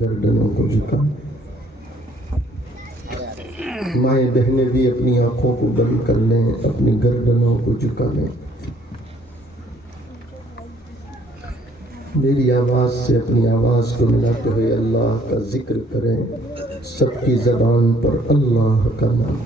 گردنوں کو جھکا، مائیں بہنیں بھی اپنی آنکھوں کو بند کر لیں، اپنی گردنوں کو جھکا لیں، میری آواز سے اپنی آواز کو ملاتے ہوئے اللہ کا ذکر کریں، سب کی زبان پر اللہ کا نام۔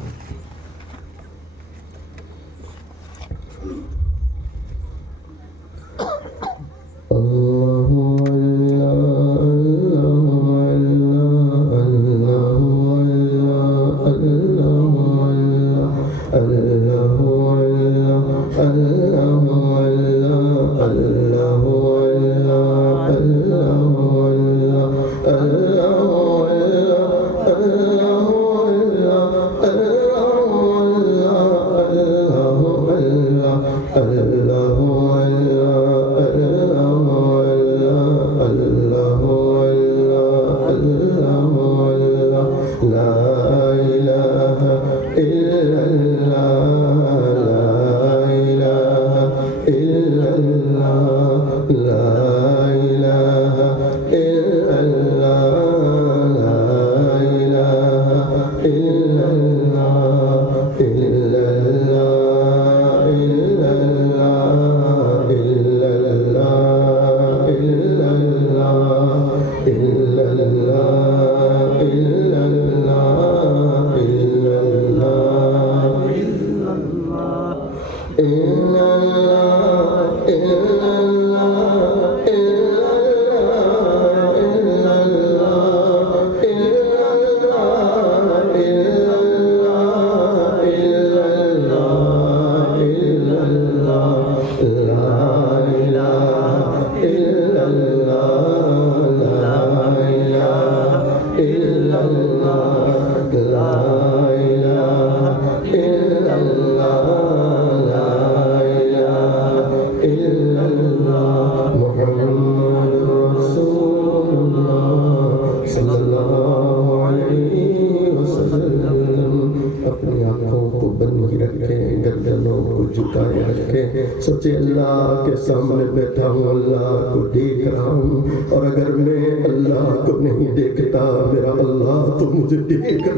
سوچے اللہ کے سامنے بیٹھا ہوں، اللہ کو دیکھ رہا ہوں، اور اگر میں اللہ کو نہیں دیکھتا میرا اللہ تو مجھے دیکھ کر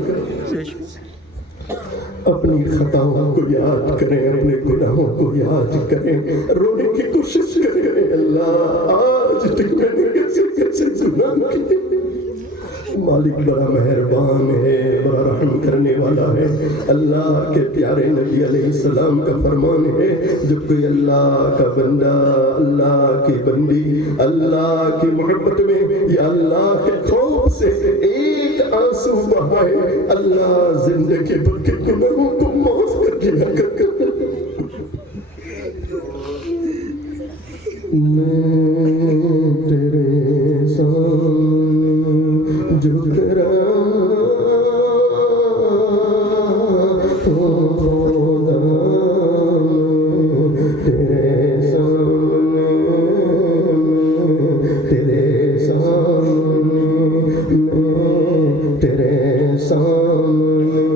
اپنی خطاؤں کو یاد کریں، اپنے گناہوں کو یاد کریں، رونے کی کوشش کریں۔ اللہ آج تک میں نے کیسے گناہ کیے، مالک بڑا مہربان ہے، بڑا رحم کرنے والا ہے۔ اللہ کے پیارے نبی علیہ السلام کا فرمان ہے، جب کوئی اللہ کا بندہ، اللہ کی بندی اللہ کی محبت میں یا اللہ کے خوف سے ایک آنسو بہائے، اللہ زندگی بھر کے گناہوں کو معاف کر دیا کرتا۔ میں تیرے سامنے جھک رہا ہوں، تیرے سامنے، تیرے سامنے، میں تیرے سامنے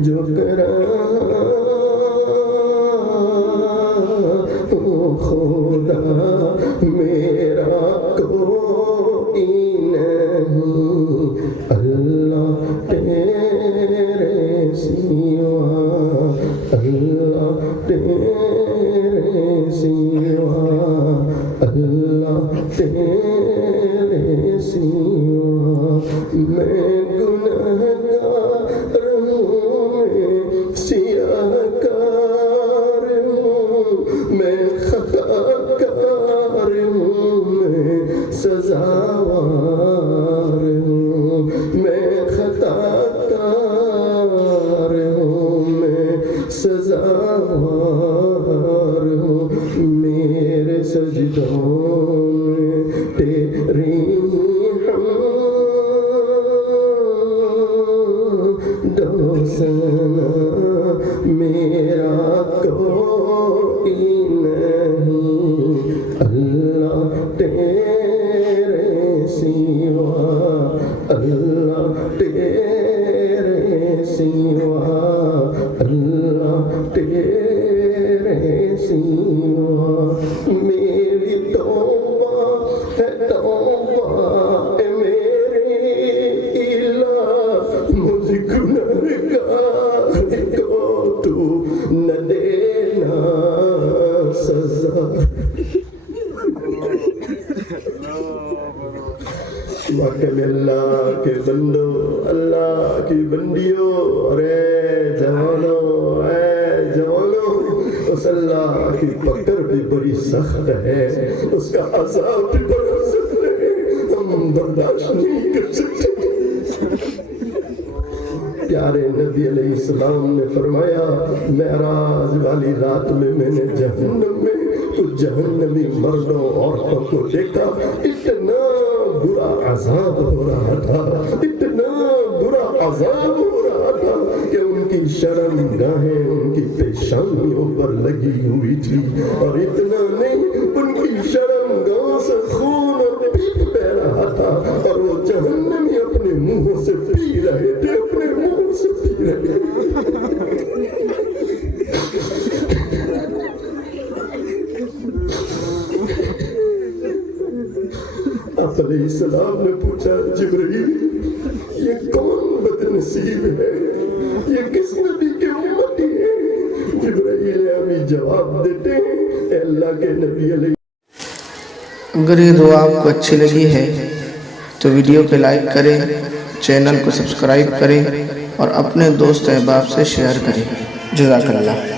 جھک رہا ہوں، خدا میرا کوئی نہیں، اللہ تیرے سوا، اللہ تیرے سوا، اللہ تیرے سوا، میں گنہگار ہوں، میں سیاہ کار ہوں، میں خطا کار ہوں، میں سزاوار ہوں، میں خطا کار ہوں، میں سزاوار ہوں، میرے سجدوں میں تیری حمد واقعی اللہ کے بندو، اللہ کی بندیوں، اور اے جوانوں، اس اللہ کی پکڑ بھی بڑی سخت ہے، اس کا عذاب بھی بڑا سخت ہے، ہم برداشت نہیں کر سکتے۔ پیارے نبی علیہ السلام نے فرمایا معراج والی رات میں میں نے جہنم میں کچھ جہنمی مردوں عورتوں کو دیکھا، اتنا برا عذاب ہو رہا تھا، اتنا برا عذاب ہو رہا تھا کہ ان کی شرم گاہیں ان کی پیشانیوں پر لگی ہوئی تھی، اور اتنا نہیں، ان کی شرم گاہوں سے خون اور پیپ بہ رہا تھا، اور وہ جہنمی اپنے منہوں سے پی رہے تھے، اپنے منہوں سے پی رہے تھے۔ آپ علیہ السلام نے پوچھا جبرائیل یہ کون بد نصیب ہے، یہ کس نبی کے امتی ہے؟ جبرائیل ہمیں جواب دیتے ہیں اے اللہ کے نبی علیہ۔ اگر یہ دعا آپ کو اچھی لگی ہے تو ویڈیو کو لائک کریں، چینل کو سبسکرائب کریں اور اپنے دوست احباب سے شیئر کریں۔ جزاک اللہ۔